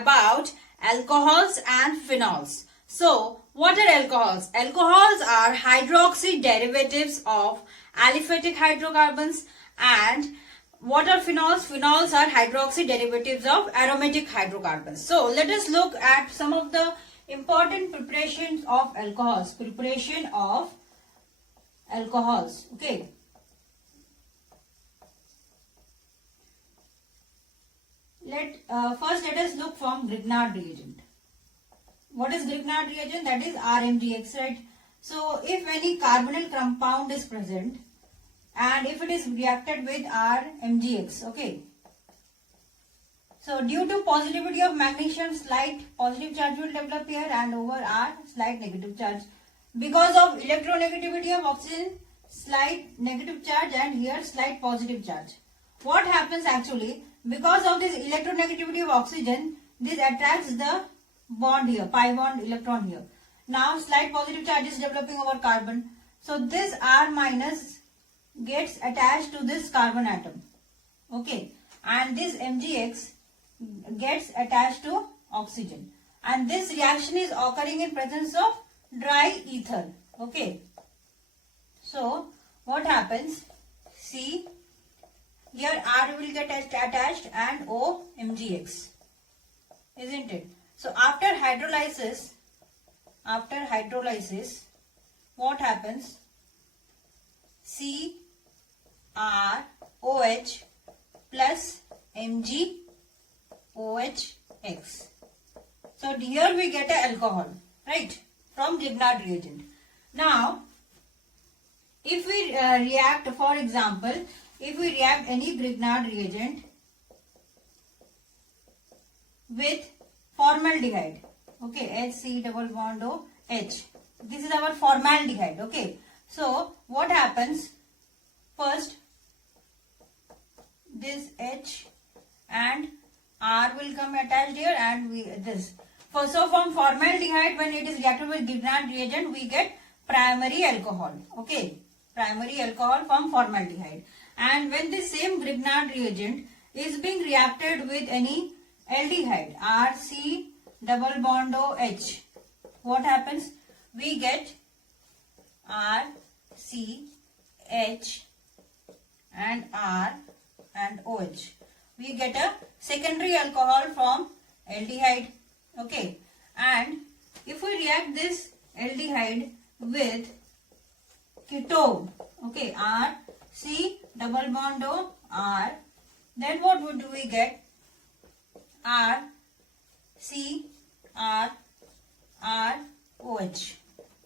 about alcohols and phenols. So, what are alcohols? Alcohols are hydroxy derivatives of aliphatic hydrocarbons. And what are phenols? Phenols are hydroxy derivatives of aromatic hydrocarbons. So, let us look at some of the important preparations of alcohols. Preparation of alcohols. Okay. First let us look from Grignard reagent. What is Grignard reagent? That is RMGX, right? So if any carbonyl compound is present and if it is reacted with RMGX, okay. So due to positivity of magnesium, slight positive charge will develop here, and over R slight negative charge. Because of electronegativity of oxygen, slight negative charge, and here slight positive charge. What happens actually? Because of this electronegativity of oxygen, this attracts the bond here, pi bond electron here. Now slight positive charge is developing over carbon. So this R minus gets attached to this carbon atom. Okay. And this MgX gets attached to oxygen. And this reaction is occurring in presence of dry ether. Okay. So what happens? See, here R will get attached and O MgX, isn't it? So after hydrolysis, what happens? CrOH plus MgOHX. So here we get an alcohol, right, from Grignard reagent. Now, if we react, for example, if we react any Grignard reagent with formaldehyde, okay, HC double bond OH. This is our formaldehyde, okay. So what happens? First, this H and R will come attached here, and this. So from formaldehyde, when it is reacted with Grignard reagent, we get primary alcohol, okay. Primary alcohol from formaldehyde. And when the same Grignard reagent is being reacted with any aldehyde, RC double bond OH, what happens? We get RCH and R and OH. We get a secondary alcohol from aldehyde, okay. And if we react this aldehyde with ketone, okay, RC double bond O R, then what would we get? R C R R OH.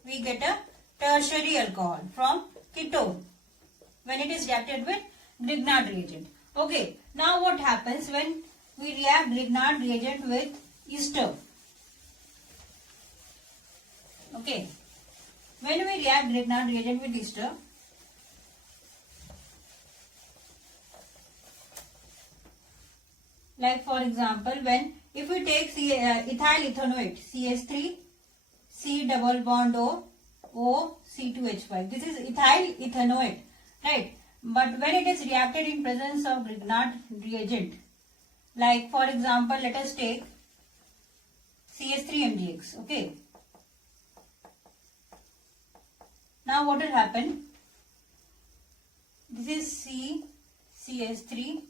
We get a tertiary alcohol from ketone when it is reacted with Grignard reagent. Okay, now what happens when we react Grignard reagent with ester? Okay, when we react Grignard reagent with ester, like for example, if we take ethyl ethanoate, CH3, C double bond O, O, C2H5. This is ethyl ethanoate, right? But when it is reacted in presence of Grignard reagent, like for example, let us take CH3MgX, okay. Now what will happen? This is CH3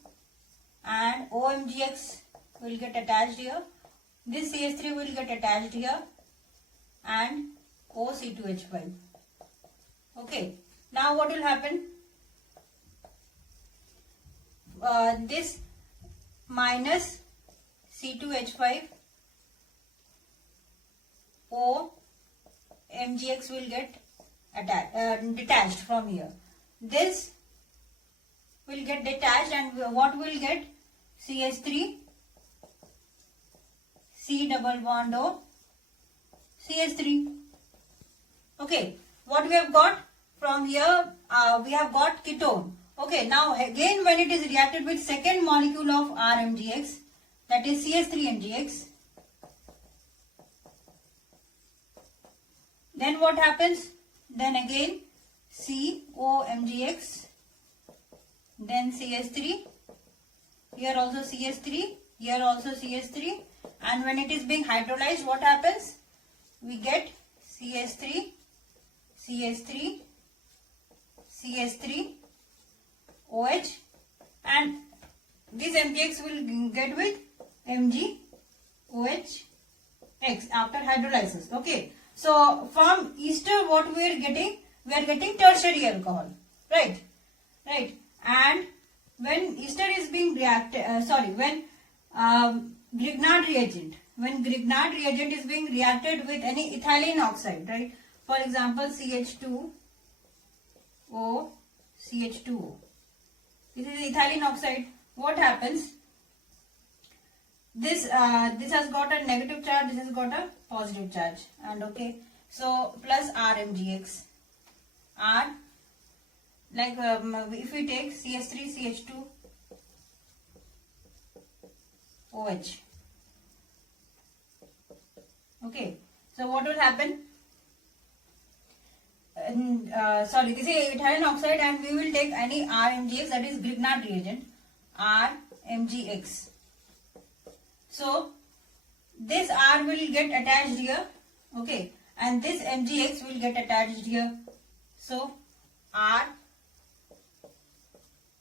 and OMgX will get attached here. This CH3 will get attached here and OC2H5. Okay. Now what will happen? This minus C2H5 OMgX will get detached from here. This will get detached, and what will get? CH3 C double bond O CH3. Okay, what we have got from here? We have got ketone. Okay, now again when it is reacted with second molecule of RMGX, that is CH3MgX, then what happens? Then again COMgX, then CH3, here also CH3, here also CH3, and when it is being hydrolyzed, what happens? We get CH3, CH3, CH3, OH, and this MgX will get with MgOH X after hydrolysis. Okay. So from ester what we are getting? We are getting tertiary alcohol. Right. Right. And when ester is being reacted, when Grignard reagent, is being reacted with any ethylene oxide, right? For example, CH2O, CH2O. This is ethylene oxide. What happens? This has got a negative charge, this has got a positive charge, and okay, so plus RMgX. R, like if we take CH3, CH2OH. Okay, so what will happen? This is ethylene oxide, and we will take any RMgX, that is Grignard reagent, RMgX. So this R will get attached here, okay, and this MgX will get attached here. So R,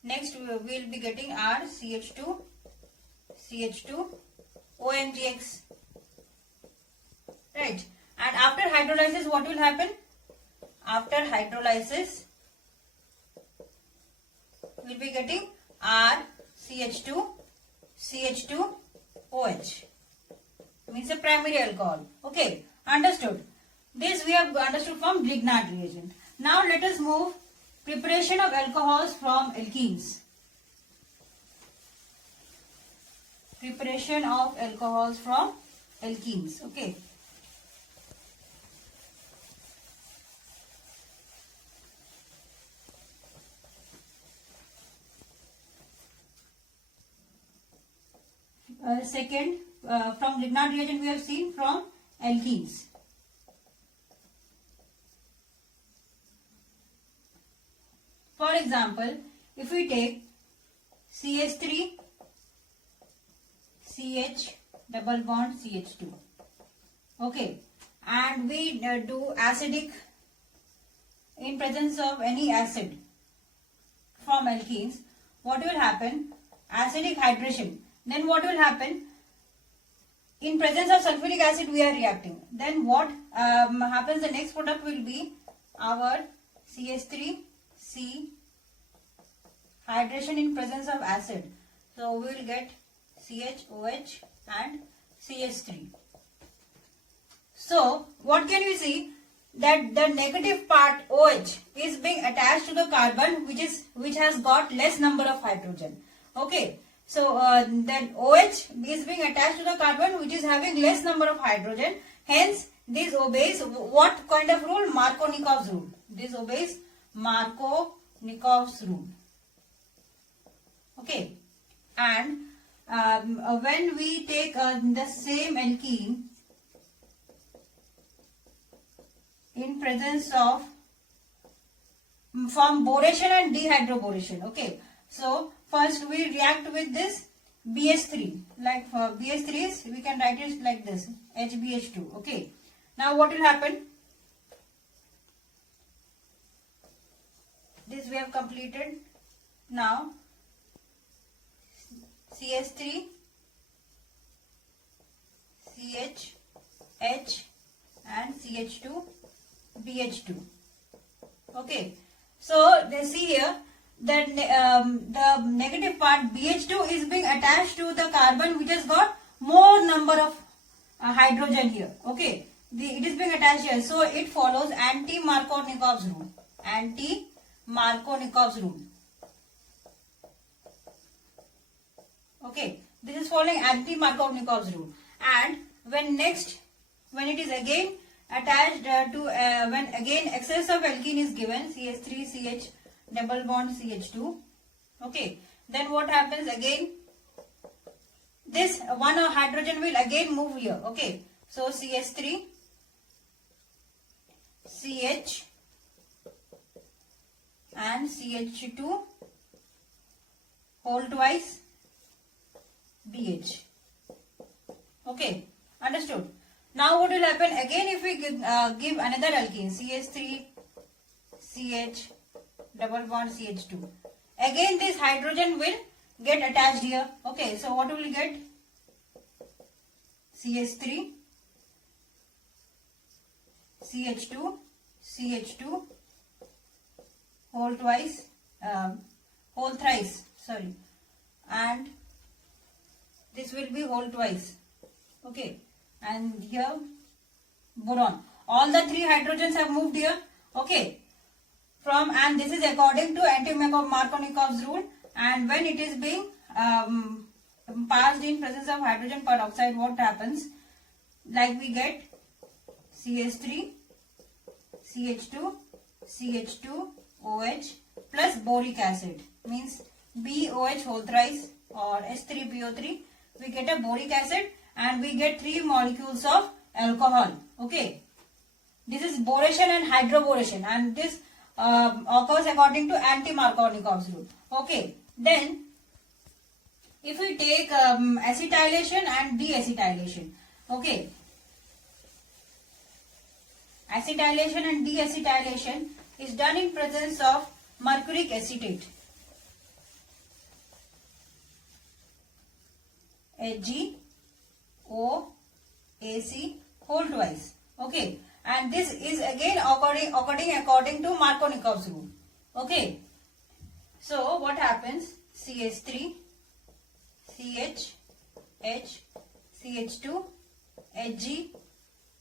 next we will be getting R, CH2, OMgX, right? And after hydrolysis, what will happen? After hydrolysis, we will be getting R, CH2, OH, means a primary alcohol. Okay, understood. This we have understood from Grignard reagent. Now let us move preparation of alcohols from alkenes. Preparation of alcohols from alkenes. Okay. Second, from Grignard reagent we have seen from alkenes. For example, if we take CH3, CH double bond CH2, okay, and we do acidic in presence of any acid from alkenes, what will happen? Acidic hydration. Then what will happen? In presence of sulfuric acid we are reacting. Then what happens? The next product will be our CH3C hydration in presence of acid. So we will get CHOH and CH3. So what can we see? That the negative part OH is being attached to the carbon which has got less number of hydrogen. Okay. So then OH is being attached to the carbon which is having less number of hydrogen. Hence this obeys what kind of rule? Markovnikov's rule. This obeys Markovnikov's rule. Okay. And when we take the same alkene in presence of from boration and dehydroboration. Okay. So first we react with this BH3. Like for BH3 is, we can write it like this, HBH2. Okay. Now what will happen? This we have completed. Now CH3, CH, H and CH2, BH2. Okay. So they see here that the negative part BH2 is being attached to the carbon which has got more number of hydrogen here. Okay. It is being attached here. So it follows anti-Markovnikov's rule. Anti-Markovnikov's rule. Okay. This is following anti-Markovnikov's rule. And when it is again attached when again excess of alkene is given, CH3CH double bond CH2, okay, then what happens again? This one hydrogen will again move here. Okay, so CH3 CH and CH2 whole twice BH. Okay, understood. Now what will happen again if we give another alkene, CH3, CH, double bond CH2. Again this hydrogen will get attached here. Okay, so what will we get? CH3, CH2, CH2, whole twice, whole thrice, sorry, and this will be whole twice. Okay, and here boron. All the three hydrogens have moved here. Okay, from, and this is according to anti-Markovnikov's rule. And when it is being passed in presence of hydrogen peroxide, what happens? Like we get CH3, CH2, CH2, OH plus boric acid, means BOH whole thrice or H3PO3. We get a boric acid and we get 3 molecules of alcohol. Okay, this is boration and hydroboration, and this occurs according to anti-Markovnikov's rule. Okay, then if we take acetylation and deacetylation. Okay, acetylation and deacetylation is done in presence of mercuric acetate, HgOAc whole twice. Okay, and this is again according to Markovnikov's rule. Okay, so what happens? CH3, CH, H, CH2,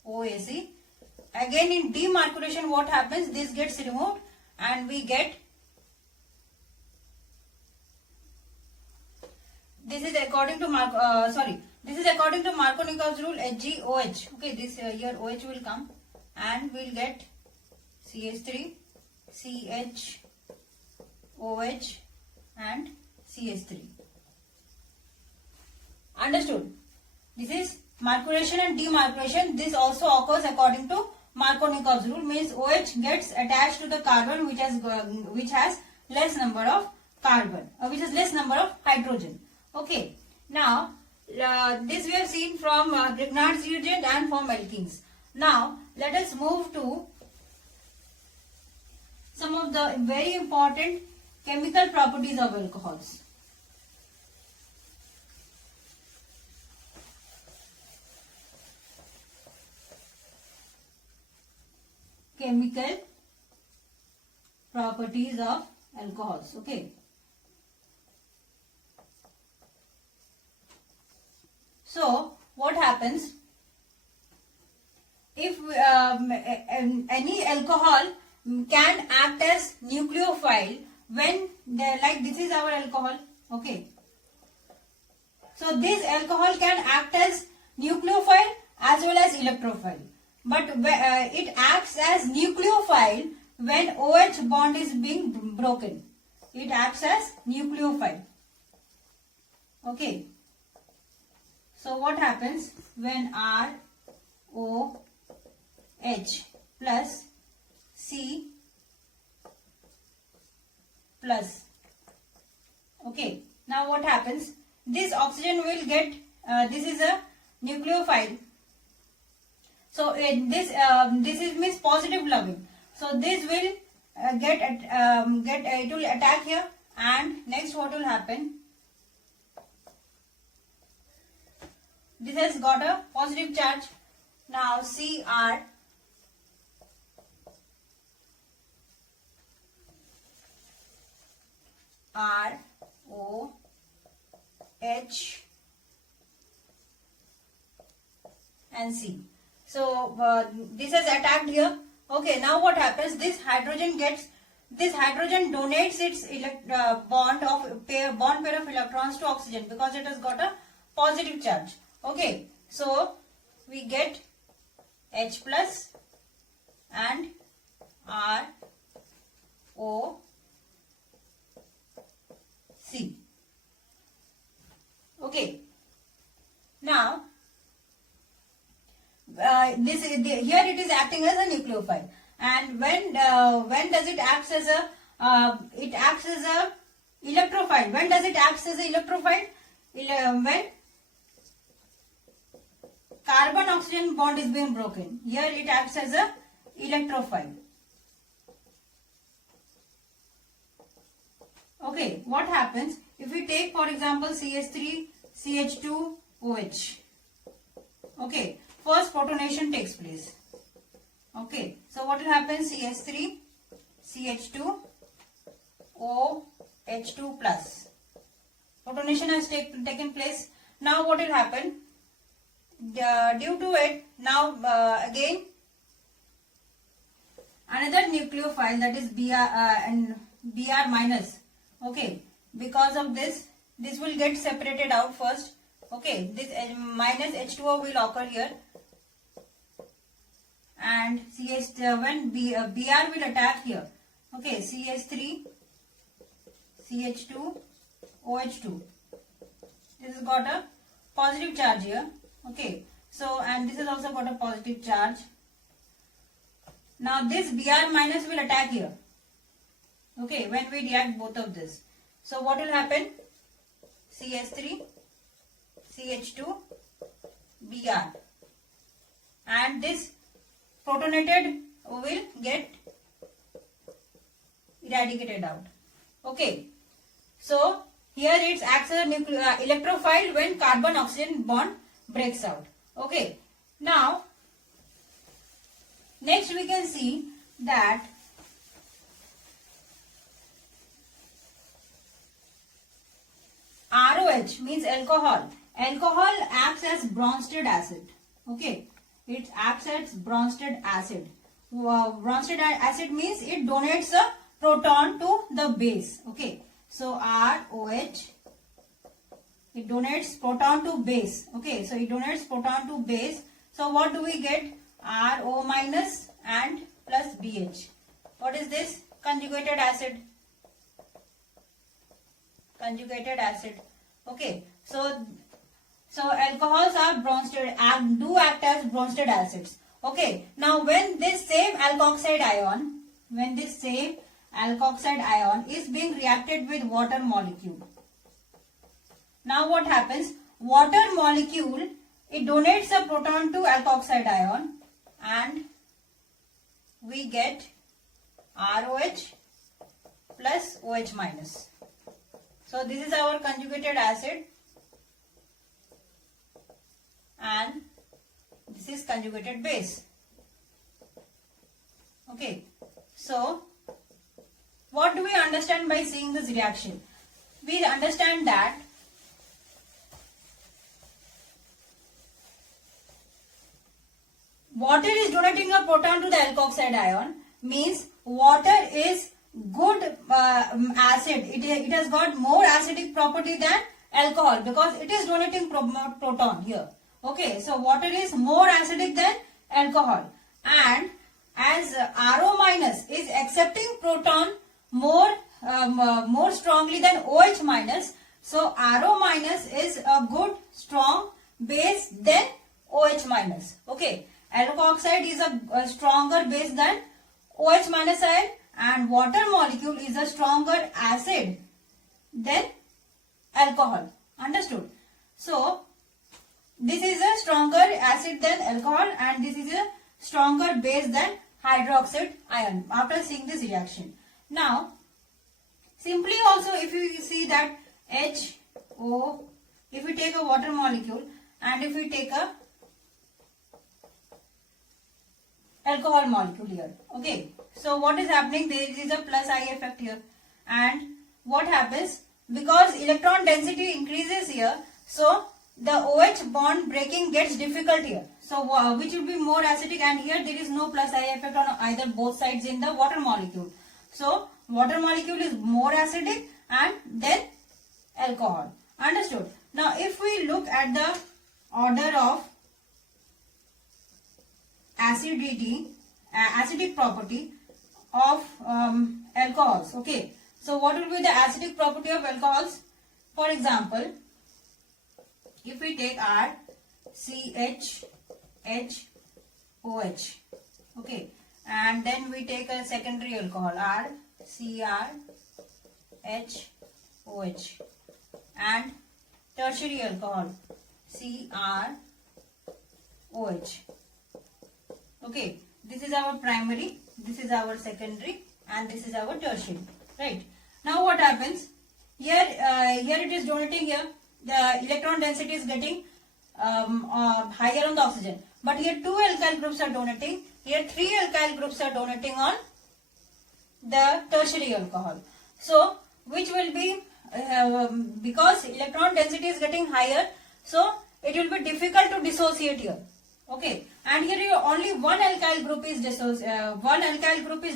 HgOAc. Again in demarcuration, what happens? This gets removed and we get, this is according to this is according to Markovnikov's rule, HgOH. Okay, this here OH will come and we'll get CH3, CH, OH and CH3. Understood? This is markuration and demarkuration. This also occurs according to Markovnikov's rule, means OH gets attached to the carbon which has less number of carbon, which has less number of hydrogen. Okay, now this we have seen from Grignard's reagent and from alkenes. Now let us move to some of the very important chemical properties of alcohols. Chemical properties of alcohols. Okay, so what happens if any alcohol can act as nucleophile when like this is our alcohol. Okay, so this alcohol can act as nucleophile as well as electrophile. But it acts as nucleophile when OH bond is being broken. It acts as nucleophile. Okay. So what happens when ROH plus C plus. Okay. Now what happens? This oxygen will get, this is a nucleophile. So this is means positive loving. So this will it will attack here, and next what will happen? This has got a positive charge. Now Cr ROH and C. So this has attacked here. Okay, now what happens? This hydrogen donates its bond pair of electrons to oxygen because it has got a positive charge. Okay, so we get H plus and ROC. Okay, now here it is acting as a nucleophile, and when does it act as a electrophile? When does it act as a electrophile? When carbon oxygen bond is being broken. Here it acts as a electrophile. Okay, what happens if we take for example CH3 CH2 OH? Okay, first protonation takes place. Okay, so what will happen? CH3 CH2 OH2 plus. Protonation has taken place. Now what will happen? Due to it, now again another nucleophile, that is Br and Br minus. Okay, because of this will get separated out first. Okay, this minus H2O will occur here, and when Br will attack here. Okay, CH3 CH2 OH2. This has got a positive charge here. Okay, so and this has also got a positive charge. Now this Br minus will attack here. Okay, when we react both of this. So what will happen? CH3 CH2 Br, and this protonated will get eradicated out. Okay, so here it acts as a electrophile when carbon oxygen bond breaks out. Okay, now next we can see that ROH means alcohol. Alcohol acts as Bronsted acid. Okay, it acts as Bronsted acid. Bronsted acid means it donates a proton to the base. Okay, so ROH, it donates proton to base. Okay, so it donates proton to base. So what do we get? RO minus and plus BH. What is this? Conjugated acid. Conjugated acid. Okay, so alcohols are Bronsted, do act as Bronsted acids. Okay, now when this same alkoxide ion is being reacted with water molecule, now what happens? Water molecule, it donates a proton to alkoxide ion, and we get ROH plus OH minus. So this is our conjugated acid, and this is conjugated base. Okay, so what do we understand by seeing this reaction? We understand that water is donating a proton to the alkoxide ion, means water is good acid. It has got more acidic property than alcohol because it is donating proton here. Okay, so water is more acidic than alcohol, and as RO minus is accepting proton more strongly than OH minus, so RO minus is a good strong base than OH minus. Okay, alkoxide is a stronger base than OH minus ion, and water molecule is a stronger acid than alcohol. Understood? So this is a stronger acid than alcohol, and this is a stronger base than hydroxide ion after seeing this reaction. Now simply also, if you see that HO, if we take a water molecule and if we take a alcohol molecule here. Okay, so what is happening? There is a plus I effect here, and what happens? Because electron density increases here, so the OH bond breaking gets difficult here. So which will be more acidic, and here there is no plus I effect on either both sides in the water molecule. So water molecule is more acidic and then alcohol. Understood? Now if we look at the order of acidity, acidic property of alcohols. Okay, so what will be the acidic property of alcohols? For example, if we take R CH H OH, okay, and then we take a secondary alcohol R Cr H OH, and tertiary alcohol Cr OH. Okay, this is our primary, this is our secondary, and this is our tertiary. Right. Now what happens? Here it is donating here. The electron density is getting higher on the oxygen. But here 2 alkyl groups are donating. Here 3 alkyl groups are donating on the tertiary alcohol. So which will be because electron density is getting higher, so it will be difficult to dissociate here. Okay, and here only one alkyl group is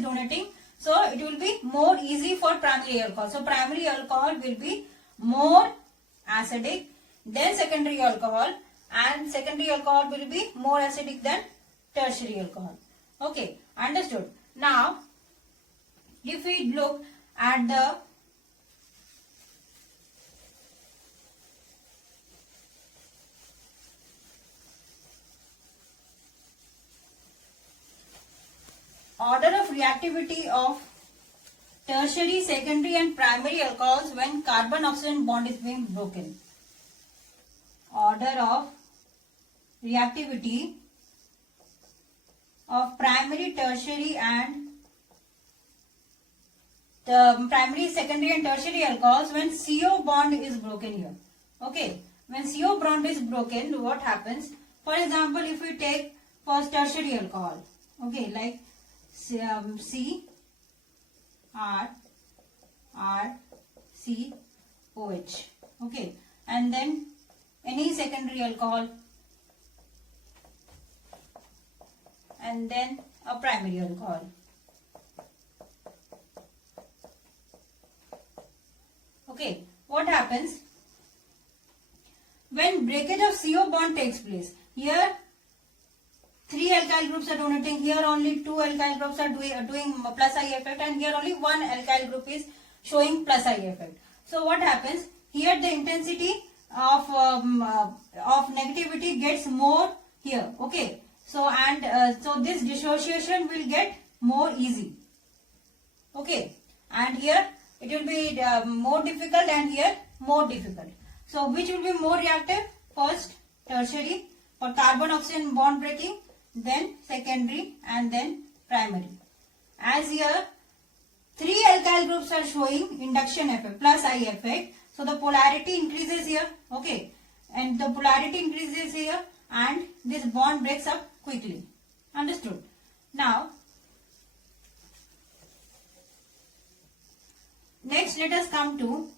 donating, so it will be more easy for primary alcohol. So primary alcohol will be more acidic than secondary alcohol, and secondary alcohol will be more acidic than tertiary alcohol. Okay, understood. Now if we look at the order of reactivity of tertiary, secondary and primary alcohols when carbon-oxygen bond is being broken. Order of reactivity of primary, tertiary and the primary, secondary and tertiary alcohols when CO bond is broken here. Okay, when CO bond is broken, what happens? For example, if we take first tertiary alcohol, okay, like C R R C OH, okay, and then any secondary alcohol, and then a primary alcohol. Okay, what happens when breakage of CO bond takes place? Here 3 alkyl groups are donating, here only 2 alkyl groups are doing plus I effect, and here only 1 alkyl group is showing plus I effect. So what happens? Here the intensity of negativity gets more here. Okay, so and so this dissociation will get more easy. Okay, and here it will be more difficult, and here more difficult. So which will be more reactive? First tertiary for carbon-oxygen bond breaking, then secondary, and then primary. As here 3 alkyl groups are showing induction effect, plus I effect. So the polarity increases here. Okay, and the polarity increases here, and this bond breaks up quickly. Understood? Now next let us come to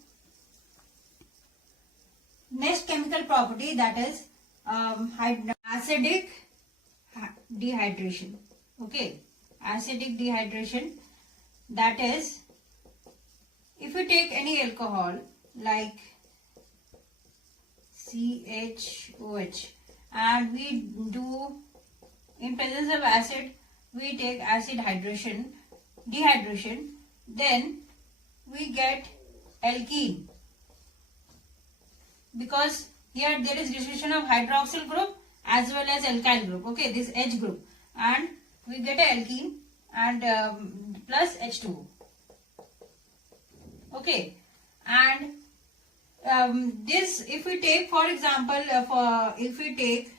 next chemical property, that is acidic dehydration. Okay, acidic dehydration, that is if we take any alcohol like CHOH and we do in presence of acid, we take acid dehydration, then we get alkene, because here there is dissociation of hydroxyl group as well as alkyl group. Okay, this H group, and we get a alkene and plus H2O. Okay, and this if we take, for example, if we take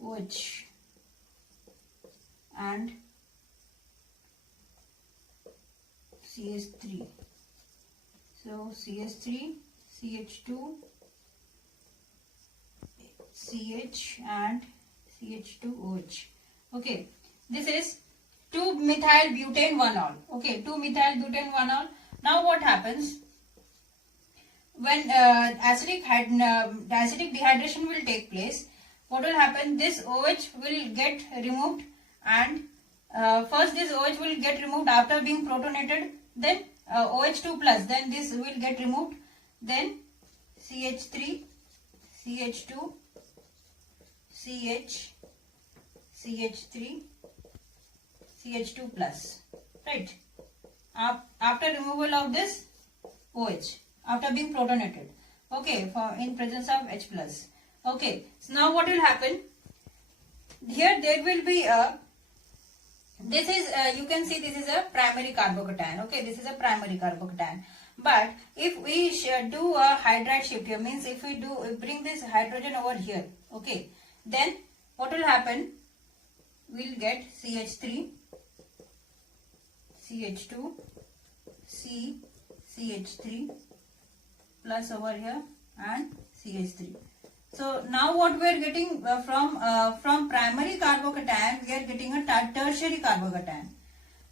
COH and CH3, so CH3, CH2, CH and CH2OH. Okay, this is 2-methyl butane 1-ol. Okay, 2-methyl butane 1-ol. Now what happens when acidic dehydration will take place? What will happen? This OH will get removed, and first this OH will get removed after being protonated, then OH2 plus, then this will get removed, then CH3, CH2, CH, CH3, CH2 plus, right? After removal of this OH, after being protonated, okay, for in presence of H plus. Okay, so now what will happen? Here there will be a, this is you can see this is a primary carbocation. Okay, this is a primary carbocation. But if we do a hydride shift here, means if we bring this hydrogen over here, okay, then what will happen? We'll get CH3, CH2, C, CH3 plus over here and CH3. So now what we are getting from primary carbocation, we are getting a tertiary carbocation.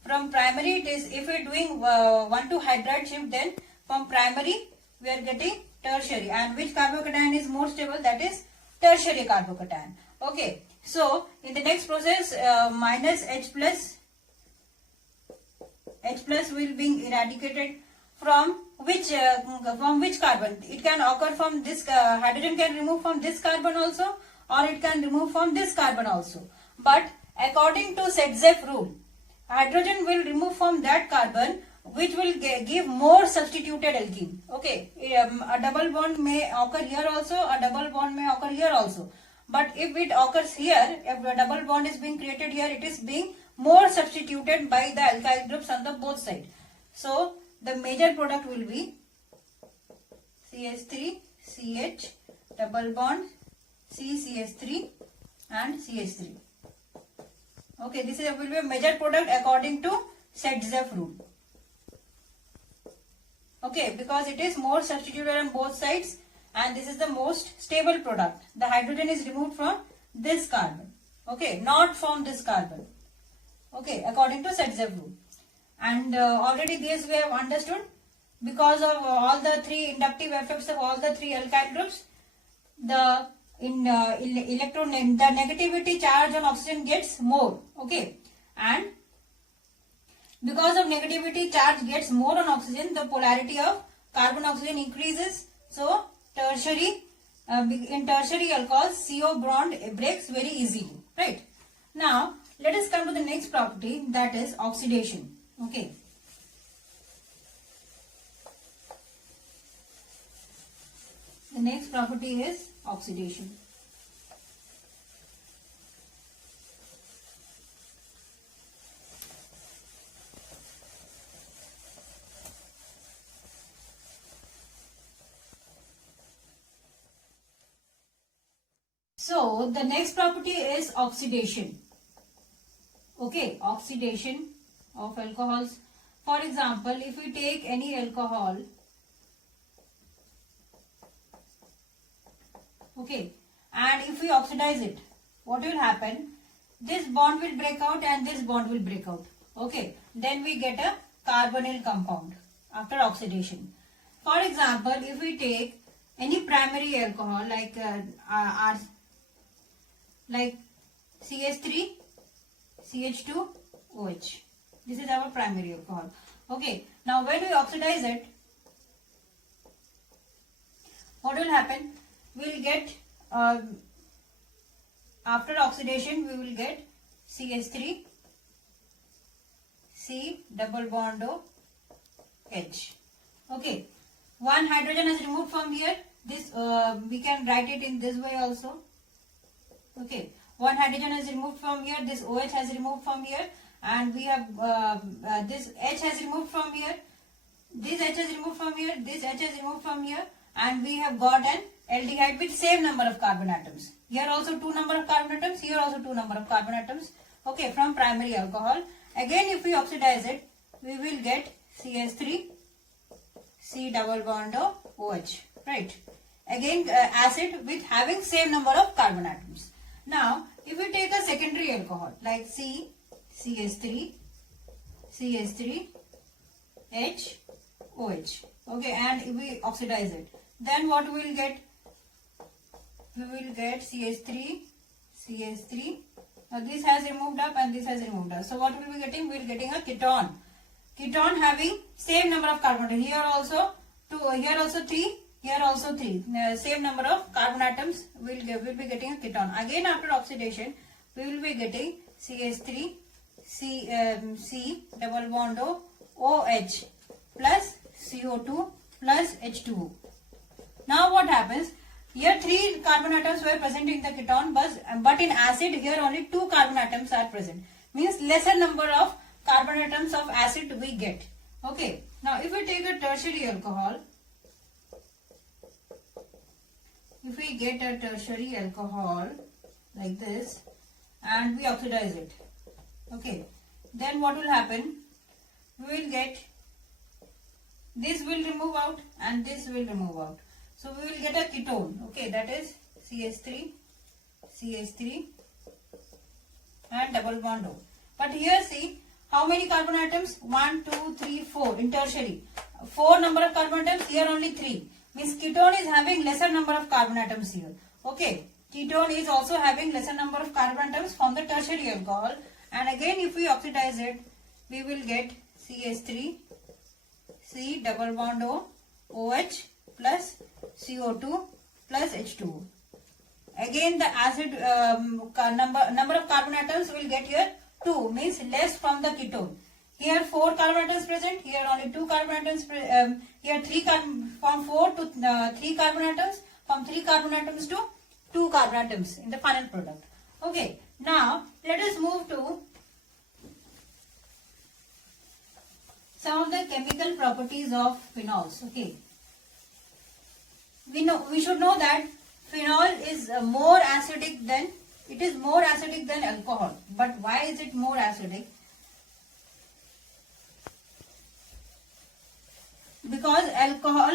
From primary it is, if we are doing 1,2 hydride shift, then from primary we are getting tertiary, and which carbocation is more stable? That is tertiary carbocation. Okay, so in the next process minus H plus will be eradicated from which carbon? It can occur from this hydrogen can remove from this carbon also, or it can remove from this carbon also. But according to Setzeff rule, hydrogen will remove from that carbon which will give more substituted alkene. Okay, a double bond may occur here also, a double bond may occur here also. But if it occurs here, if a double bond is being created here, it is being more substituted by the alkyl groups on the both sides. So the major product will be CH3, CH, double bond, CCH3 and CH3. Okay, this will be a major product according to Setzeff rule. Okay, because it is more substituted on both sides and this is the most stable product. The hydrogen is removed from this carbon. Okay, not from this carbon. Okay, according to Setzeff rule. And already this we have understood, because of all the three inductive effects of all the three alkyl groups, the electron, the negativity charge on oxygen gets more. Okay, and because of negativity charge gets more on oxygen, the polarity of carbon oxygen increases. So tertiary, in tertiary alcohols, CO bond breaks very easily. Right. Now let us come to the next property, that is oxidation. Okay. The next property is oxidation. So the next property is oxidation. Okay, oxidation of alcohols. For example, if we take any alcohol, okay, and if we oxidize it, what will happen? This bond will break out and this bond will break out. Okay, then we get a carbonyl compound after oxidation. For example, if we take any primary alcohol like CH3, CH2, OH. This is our primary alcohol. Okay, now when we oxidize it, what will happen? We will get, after oxidation, we will get CH3, C double bond O, H. Okay, one hydrogen is removed from here. This we can write it in this way also. Okay, one hydrogen is removed from here. This OH has removed from here, and we have this H has removed from here. This H has removed from here. This H has removed from here, and we have got an aldehyde with same number of carbon atoms. Here also 2 number of carbon atoms. Here also 2 number of carbon atoms. Okay, from primary alcohol. Again, if we oxidize it, we will get CH3, C double bond O, OH. Right. Again, acid with having same number of carbon atoms. Now, if we take a secondary alcohol like C, CH3, CH3, H, OH. Okay, and if we oxidize it, then what we will get? We will get CH3, CH3. Now this has removed up and this has removed up. So what will we getting? We will getting a ketone. Ketone having same number of carbon atoms. Here also 2, here also 3, here also 3. Same number of carbon atoms will be getting a ketone. Again after oxidation, we will be getting CH3, C double bond O, OH plus CO2 plus H2O. Now what happens? Here 3 carbon atoms were present in the ketone, but in acid here only 2 carbon atoms are present. Means lesser number of carbon atoms of acid we get. Okay. Now if we take a tertiary alcohol, if we get a tertiary alcohol like this and we oxidize it, okay, then what will happen? We will get, this will remove out and this will remove out. So we will get a ketone, okay, that is CH3, CH3 and double bond O. But here see, how many carbon atoms? 1, 2, 3, 4 in tertiary. 4 number of carbon atoms, here only 3. Means ketone is having lesser number of carbon atoms here. Okay, ketone is also having lesser number of carbon atoms from the tertiary alcohol. And again if we oxidize it, we will get CH3, C double bond O, OH plus CO2 plus H2O. Again the acid number of carbon atoms will get here 2, means less from the ketone. Here 4 carbon atoms present, here only 2 carbon atoms, here 3 from 4 to 3 carbon atoms, from 3 carbon atoms to 2 carbon atoms in the final product. Okay, now let us move to some of the chemical properties of phenols. Okay, we should know that phenol is more acidic than, it is more acidic than alcohol. But why is it more acidic? Because alcohol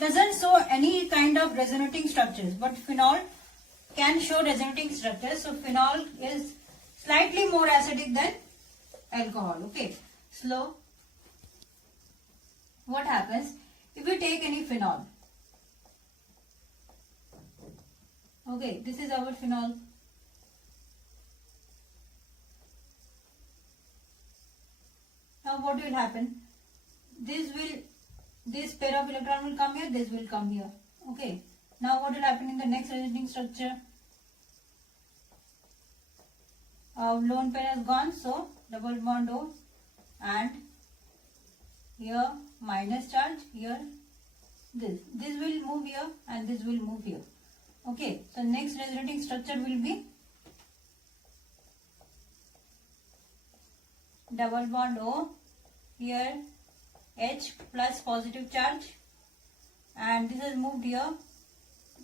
doesn't show any kind of resonating structures, but phenol can show resonating structures. So phenol is slightly more acidic than alcohol. Okay, so what happens if we take any phenol? Okay, this is our phenol. Now what will happen? This pair of electron will come here, this will come here. Okay. Now what will happen in the next resonating structure? Lone pair has gone, so double bond O, and here minus charge, here this will move here and this will move here. Okay, so next resonating structure will be double bond O, here H plus positive charge, and this has moved here,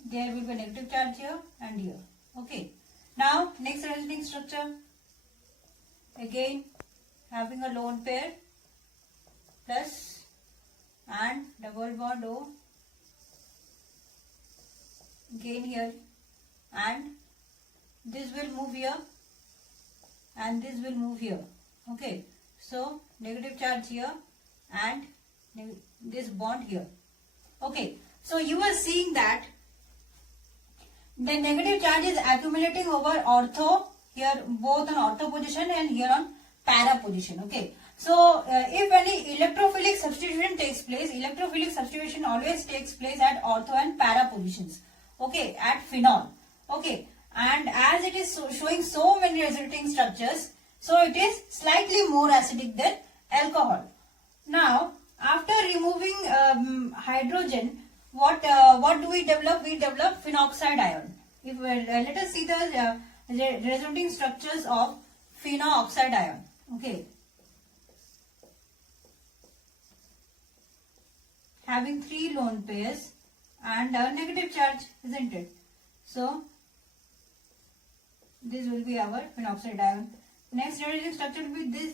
there will be a negative charge here and here. Okay, now next resonating structure, again having a lone pair plus and double bond O, again here, and this will move here and this will move here. Okay, so negative charge here and this bond here. Okay, so you are seeing that the negative charge is accumulating over ortho, here both on ortho position and here on para position. Okay, so if any electrophilic substitution takes place, electrophilic substitution always takes place at ortho and para positions. Okay, at phenol. Okay, and as it is showing so many resonating structures, so it is slightly more acidic than alcohol. Now, after removing hydrogen, what do we develop? We develop phenoxide ion. If let us see the resonating structures of phenoxide ion. Okay, having 3 lone pairs and a negative charge, isn't it? So this will be our phenoxide ion. Next resonating structure will be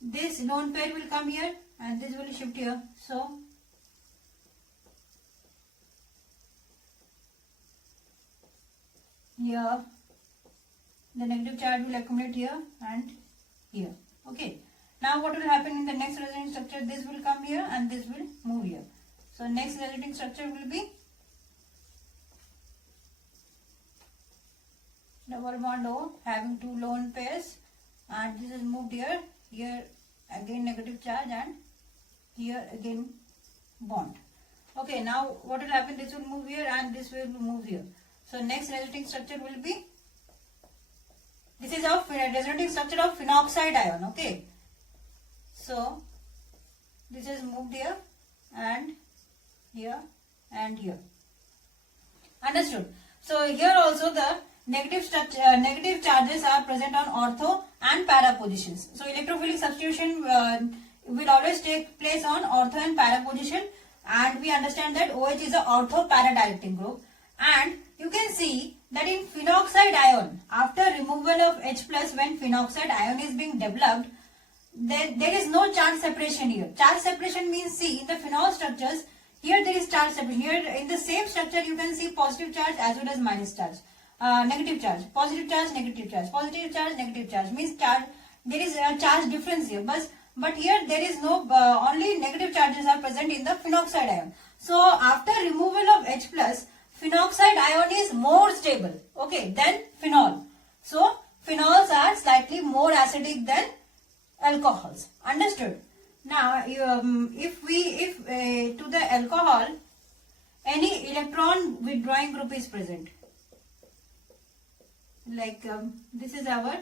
this lone pair will come here and this will shift here. So here the negative charge will accumulate here and here. Okay, now what will happen in the next resonating structure? This will come here and this will move here. So next resonating structure will be double bond O, having 2 lone pairs, and this is moved here, here again negative charge, and here again bond. Okay, now what will happen? This will move here and this will move here. So next resonating structure will be, this is our resonating structure of phenoxide ion. Okay, so this is moved here and here and here. Understood? So here also the negative charges are present on ortho and para positions. So electrophilic substitution will always take place on ortho and para position, and we understand that OH is a ortho para dielectric group. And you can see that in phenoxide ion, after removal of H plus, when phenoxide ion is being developed, there is no charge separation here. Charge separation means, see, in the phenol structures, here there is charge separation. Here in the same structure you can see positive charge as well as minus charge, negative charge, positive charge, negative charge, positive charge, negative charge, means charge, there is a charge difference here. But here there is no, only negative charges are present in the phenoxide ion. So after removal of H plus, phenoxide ion is more stable, okay, than phenol. So phenols are slightly more acidic than alcohols. Understood? Now, if to the alcohol any electron withdrawing group is present, like this is our,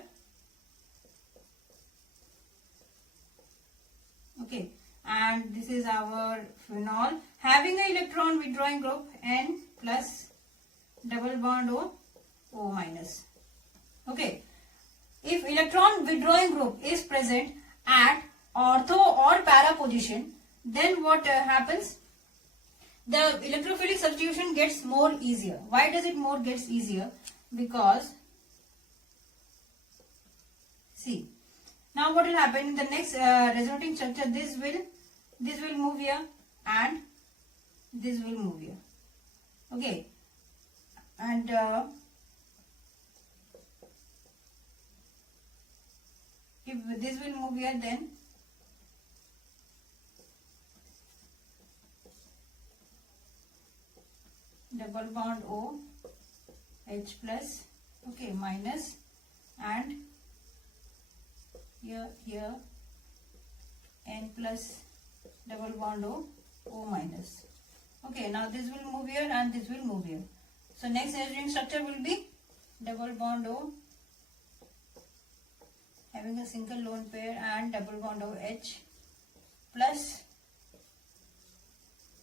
okay, and this is our phenol having an electron withdrawing group N plus double bond O minus. Okay. If electron withdrawing group is present at ortho or para position, then what happens? The electrophilic substitution gets more easier. Why does it more gets easier? Because, see, now what will happen in the next resonating structure? This will move here and this will move here. Okay, and if this will move here, then double bond O, H plus, okay, minus, and here N plus double bond O minus. Okay, now this will move here and this will move here. So next hydrogen structure will be double bond O having a single lone pair and double bond OH plus,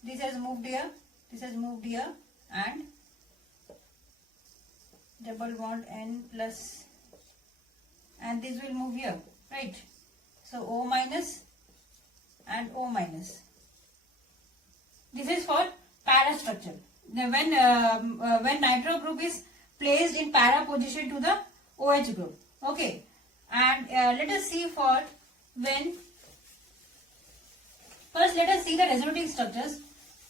this has moved here, this has moved here, and double bond N plus, and this will move here, right? So O minus and O minus. This is for para structure. Now when nitro group is placed in para position to the OH group. Okay. And let us see for when, first let us see the resonating structures,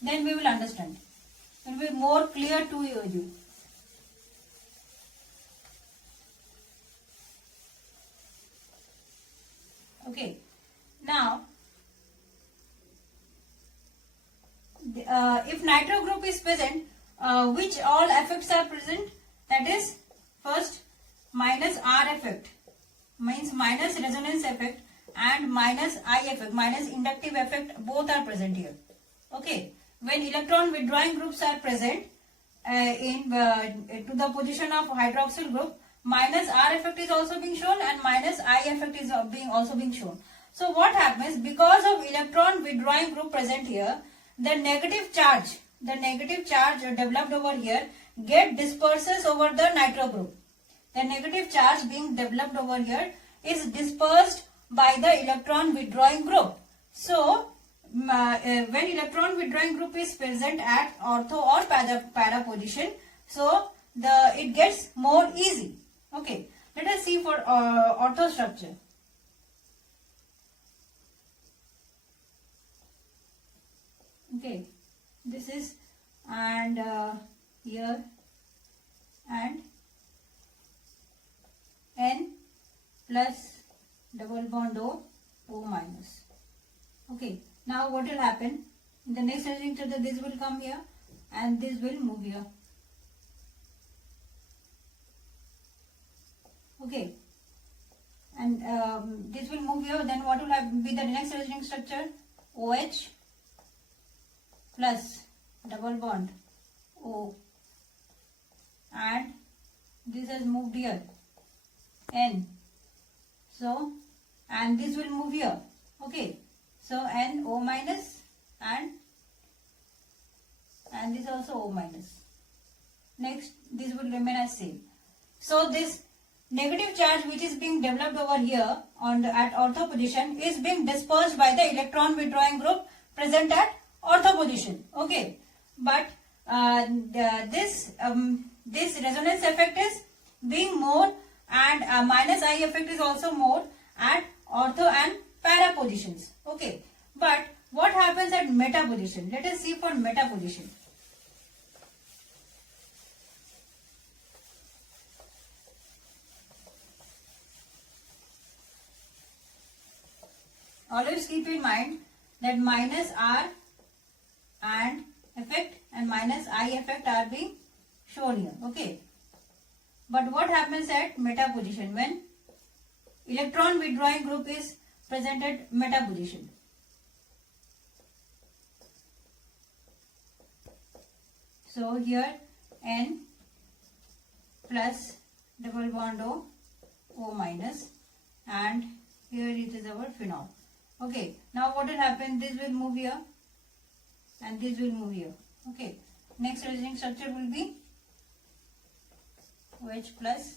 then we will understand. It will be more clear to you. Okay. Now, if nitro group is present, which all effects are present? That is, first minus R effect, means minus resonance effect, and minus I effect, minus inductive effect, both are present here. Okay. When electron withdrawing groups are present to the position of hydroxyl group, minus R effect is also being shown and minus I effect is also being shown. So what happens, because of electron withdrawing group present here, the negative charge developed over here get disperses over the nitro group. The negative charge being developed over here is dispersed by the electron withdrawing group. So when electron withdrawing group is present at ortho or para position, so it gets more easy. Okay, let us see for ortho structure. Okay, this is, and here, and N plus double bond O minus. Okay, now what will happen? In the next hydrogen structure, this will come here and this will move here. Okay, and this will move here. Then what will be the next hydrogen structure? OH plus double bond O, and this has moved here, N. So, and this will move here. Okay, so N O minus, and this also O minus. Next, this will remain as same. So this negative charge which is being developed over here on the at ortho position is being dispersed by the electron withdrawing group present at ortho position. Okay, but this resonance effect is being more, and minus I effect is also more at ortho and para positions. Okay, but what happens at meta position? Let us see for meta position. Always keep in mind that minus R and effect and minus I effect are being shown here. Okay. But what happens at meta position when electron withdrawing group is present at meta position? So here N plus double bond O minus, and here it is our phenol. Okay, now what will happen? This will move here and this will move here. Okay, next resulting structure will be OH plus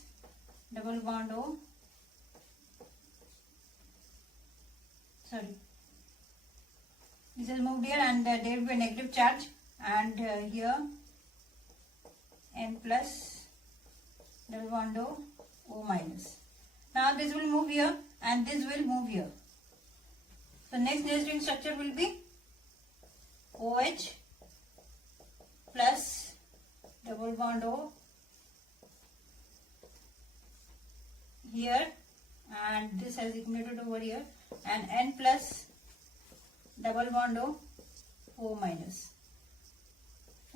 double bond O. Sorry, this is moved here, and there will be a negative charge, and here N plus double bond O minus. Now this will move here and this will move here. So next resulting structure will be OH plus double bond O here, and this has ignited over here, and N plus double bond O minus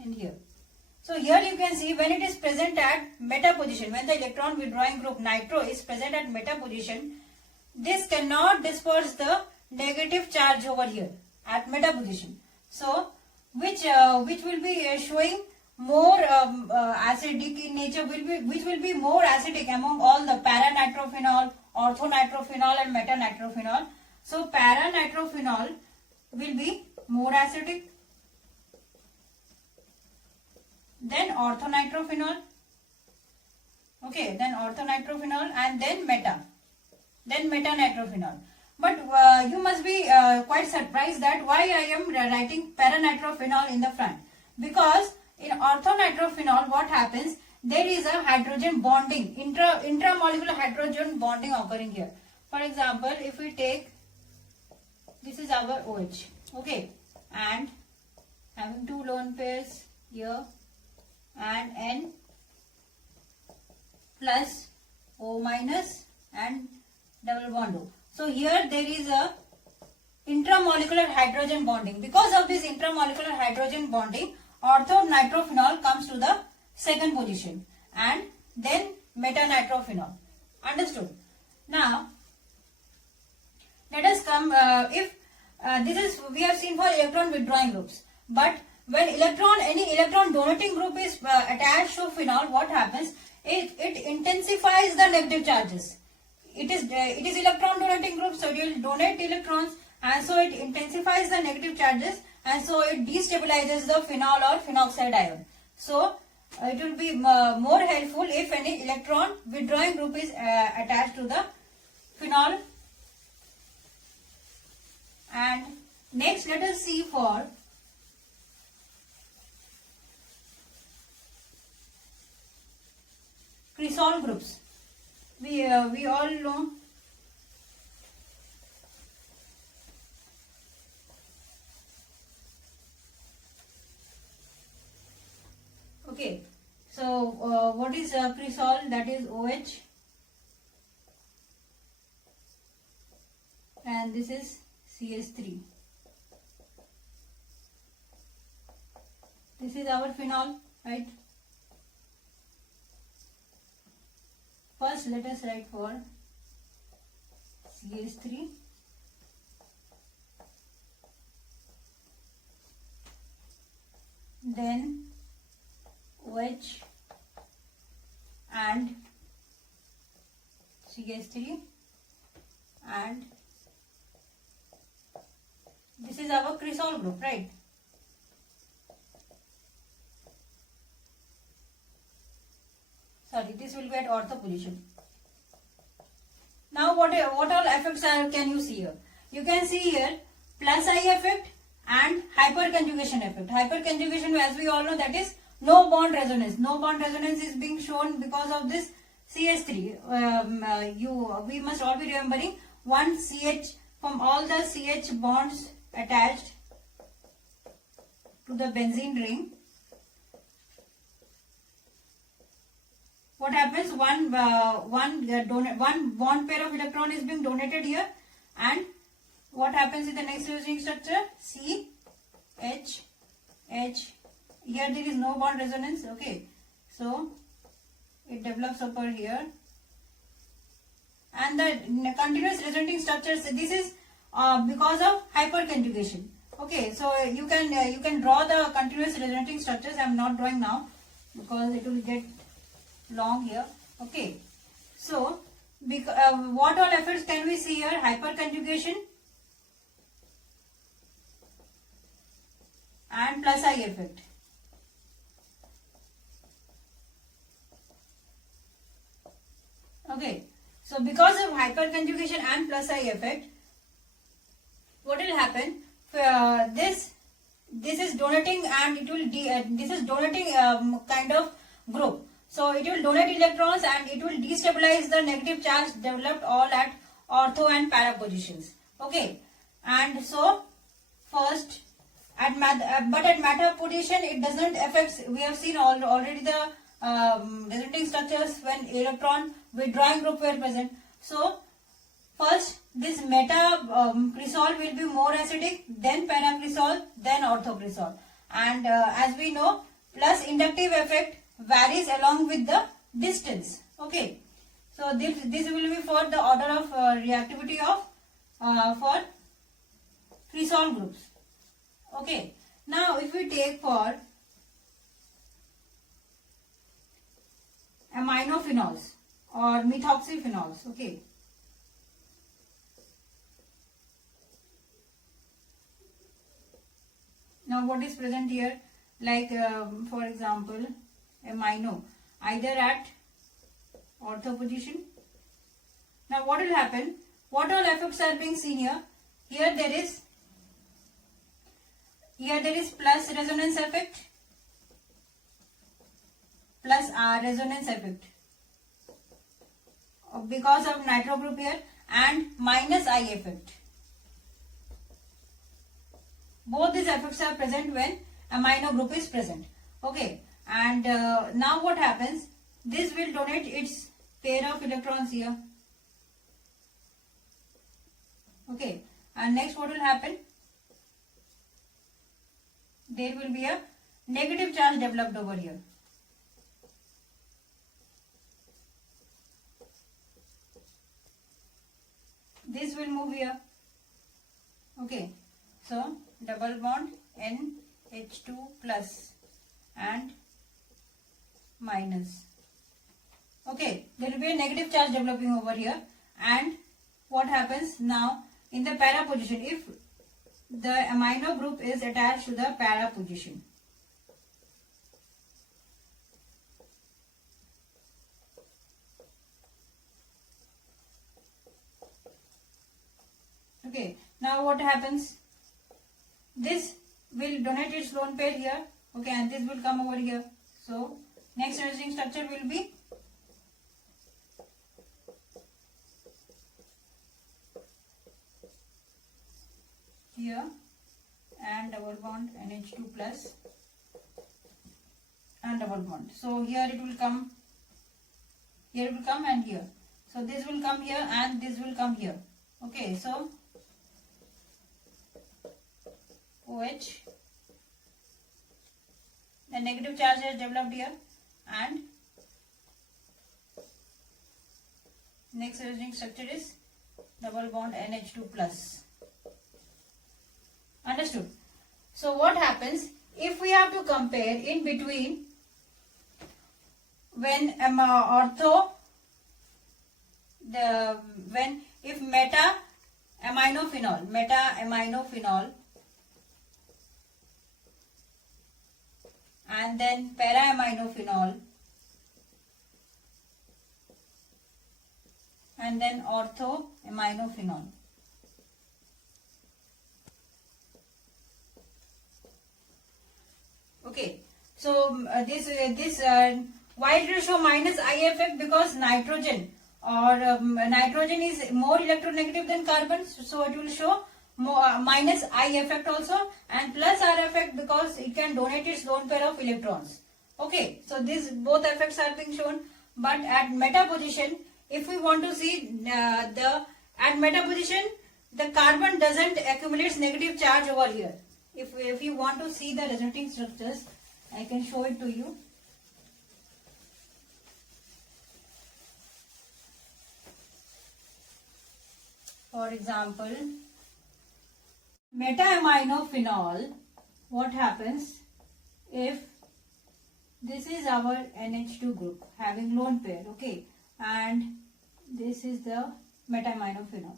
in here. So here you can see when it is present at meta position, when the electron withdrawing group nitro is present at meta position, this cannot disperse the negative charge over here at meta position. So which will be showing more acidic in nature, which will be more acidic among all the para-nitrophenol, ortho-nitrophenol and meta-nitrophenol. So para-nitrophenol will be more acidic, then ortho-nitrophenol, okay, then ortho-nitrophenol, and then meta-nitrophenol. But you must be quite surprised that why I am writing para-nitrophenol in the front. Because in ortho-nitrophenol what happens, there is a hydrogen bonding, intramolecular hydrogen bonding occurring here. For example, if we take, this is our OH, okay, and having two lone pairs here, and N plus O minus and double bond O. So here there is a intramolecular hydrogen bonding. Because of this intramolecular hydrogen bonding, ortho-nitrophenol comes to the second position, and then meta-nitrophenol. Understood? Now let us come, this is, we have seen for electron withdrawing groups, but when any electron donating group is attached to phenol, what happens? It intensifies the negative charges. It is electron donating group, so it will donate electrons, and so it intensifies the negative charges, and so it destabilizes the phenol or phenoxide ion. So it will be more helpful if any electron withdrawing group is attached to the phenol. And next let us see for cresol groups. We all know okay. So what is cresol? That is OH, and this is CH3. This is our phenol, right? First let us write for CH3, then OH and CH3, and this is our cresol group, right? Sorry, this will be at ortho position. Now what all effects can you see here? You can see here plus I effect and hyperconjugation effect. Hyperconjugation, as we all know, that is no bond resonance. No bond resonance is being shown because of this CH3. We must all be remembering one CH from all the CH bonds attached to the benzene ring. What happens? One bond pair of electron is being donated here, and what happens in the next resonance structure? C H H. Here there is no bond resonance. Okay, so it develops over here, and the continuous resonating structures. This is because of hyperconjugation. Okay, so you can draw the continuous resonating structures. I am not drawing now because it will get long here. Okay, so what all effects can we see here? Hyperconjugation and plus I effect. Okay, so because of hyperconjugation and plus I effect, what will happen? This is donating, and it will this is donating kind of group. So it will donate electrons and it will destabilize the negative charge developed all at ortho and para positions. Okay, and so first at matter position it doesn't affect. We have seen already the resonating structures when electron withdrawing group were present. So first this meta cresol will be more acidic, then para cresol, then ortho cresol, and as we know, plus inductive effect varies along with the distance. Okay, so this will be for the order of reactivity of for cresol groups. Okay, now if we take for aminophenols or methoxyphenols. Okay, now what is present here, like for example amino, either at ortho position. Now what will happen? What all effects are being seen here? Here there is plus resonance effect, plus resonance effect because of nitro group here, and minus I effect. Both these effects are present when amino group is present. Okay, and now what happens? This will donate its pair of electrons here. Okay, and next what will happen? There will be a negative charge developed over here. This will move here. Okay, so double bond NH2 plus and minus. Okay, there will be a negative charge developing over here, and what happens now in the para position? If the amino group is attached to the para position, okay, now what happens? This will donate its lone pair here. Okay, and this will come over here. So next resonance structure will be here, and double bond NH2 plus and double bond. So here it will come, here it will come, and here. So this will come here and this will come here. Okay, so OH, the negative charge is developed here, and next resonance structure is double bond NH2 plus. Understood? So what happens if we have to compare in between when if meta aminophenol and then para aminophenol and then orthoaminophenol. Okay, so why did you show minus I effect? Because nitrogen nitrogen is more electronegative than carbon, so it will show more, minus I effect also, and plus R effect because it can donate its lone pair of electrons. Okay, so these both effects are being shown, but at meta position, if we want to see at meta position, the carbon doesn't accumulate negative charge over here. If you want to see the resulting structures, I can show it to you. For example, meta-aminophenol, what happens if this is our NH2 group having lone pair, okay, and this is the meta-aminophenol.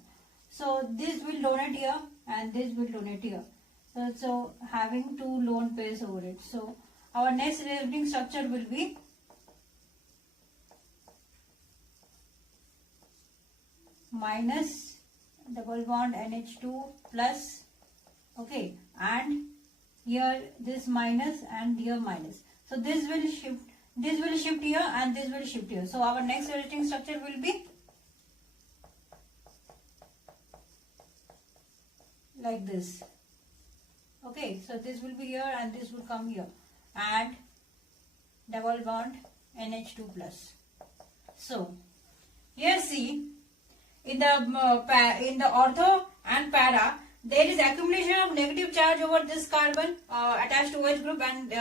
So this will donate here and this will donate here. So having two lone pairs over it. So our next resulting structure will be minus double bond NH2 plus, okay, and here this minus and here minus. So this will shift here and this will shift here. So our next resulting structure will be like this. Okay, so this will be here and this will come here, and double bond NH2 plus. So here see, in the ortho and para, there is accumulation of negative charge over this carbon attached to OH group, and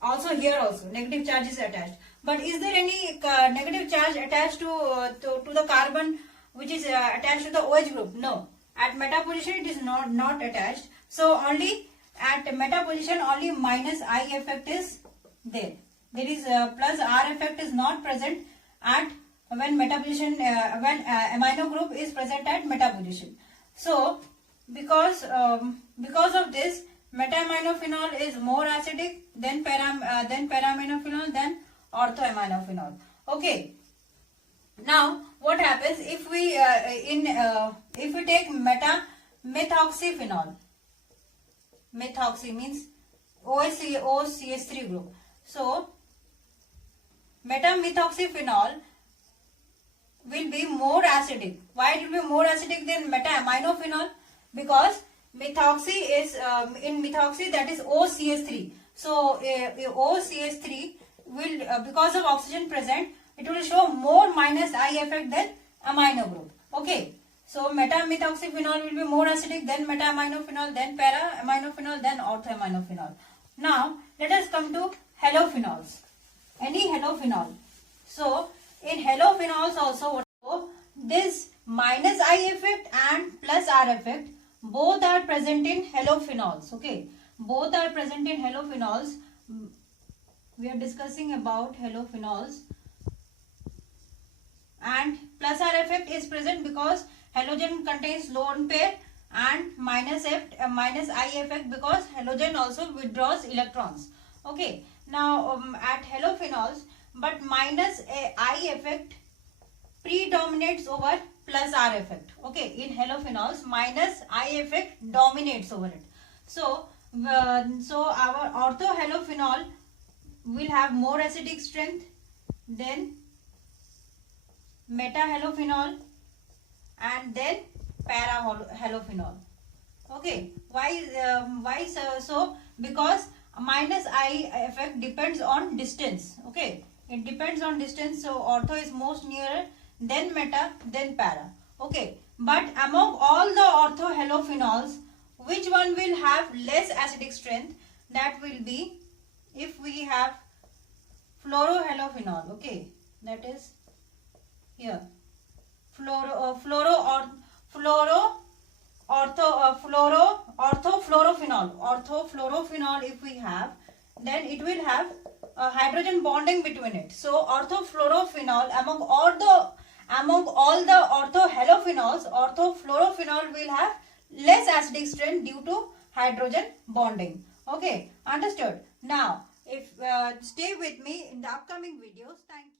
also here also negative charge is attached. But is there any negative charge attached to the carbon which is attached to the OH group? No. At meta position it is not attached. So only at meta position only minus I effect is there. There is plus R effect is not present at when meta position when amino group is present at meta position. So because of this, meta-aminophenol is more acidic than para-aminophenol than orthoaminophenol. Okay. Now what happens if we take methoxyphenol? Methoxy means OCH3 group. So meta-methoxyphenol will be more acidic. Why it will be more acidic than meta-aminophenol? Because methoxy is in methoxy, that is OCH3. So OCH3 will because of oxygen present, it will show more minus I effect than amino group. Okay. So meta-methoxyphenol will be more acidic than meta-aminophenol, then para-aminophenol, then orthoaminophenol. Now let us come to halophenols. Any halophenol. So in halophenols also, this minus I effect and plus R effect both are present in halophenols. Okay, both are present in halophenols. We are discussing about halophenols, and plus R effect is present because halogen contains lone pair, and minus I effect because halogen also withdraws electrons. Okay, now at halophenols, but minus I effect predominates over plus R effect. Okay, in halophenols minus I effect dominates over it. So our orthohalophenol will have more acidic strength than meta-halophenol and then para-halophenol. Okay, why so? Because minus I effect depends on distance. Okay, it depends on distance. So ortho is most nearer, then meta, then para. Okay, but among all the orthohalophenols, which one will have less acidic strength? That will be if we have fluorohalophenol. Okay, that is here orthofluorophenol if we have, then it will have a hydrogen bonding between it. So orthofluorophenol among all the orthohalophenols, orthofluorophenol will have less acidic strength due to hydrogen bonding. Okay, understood? Now if stay with me in the upcoming videos. Thank you.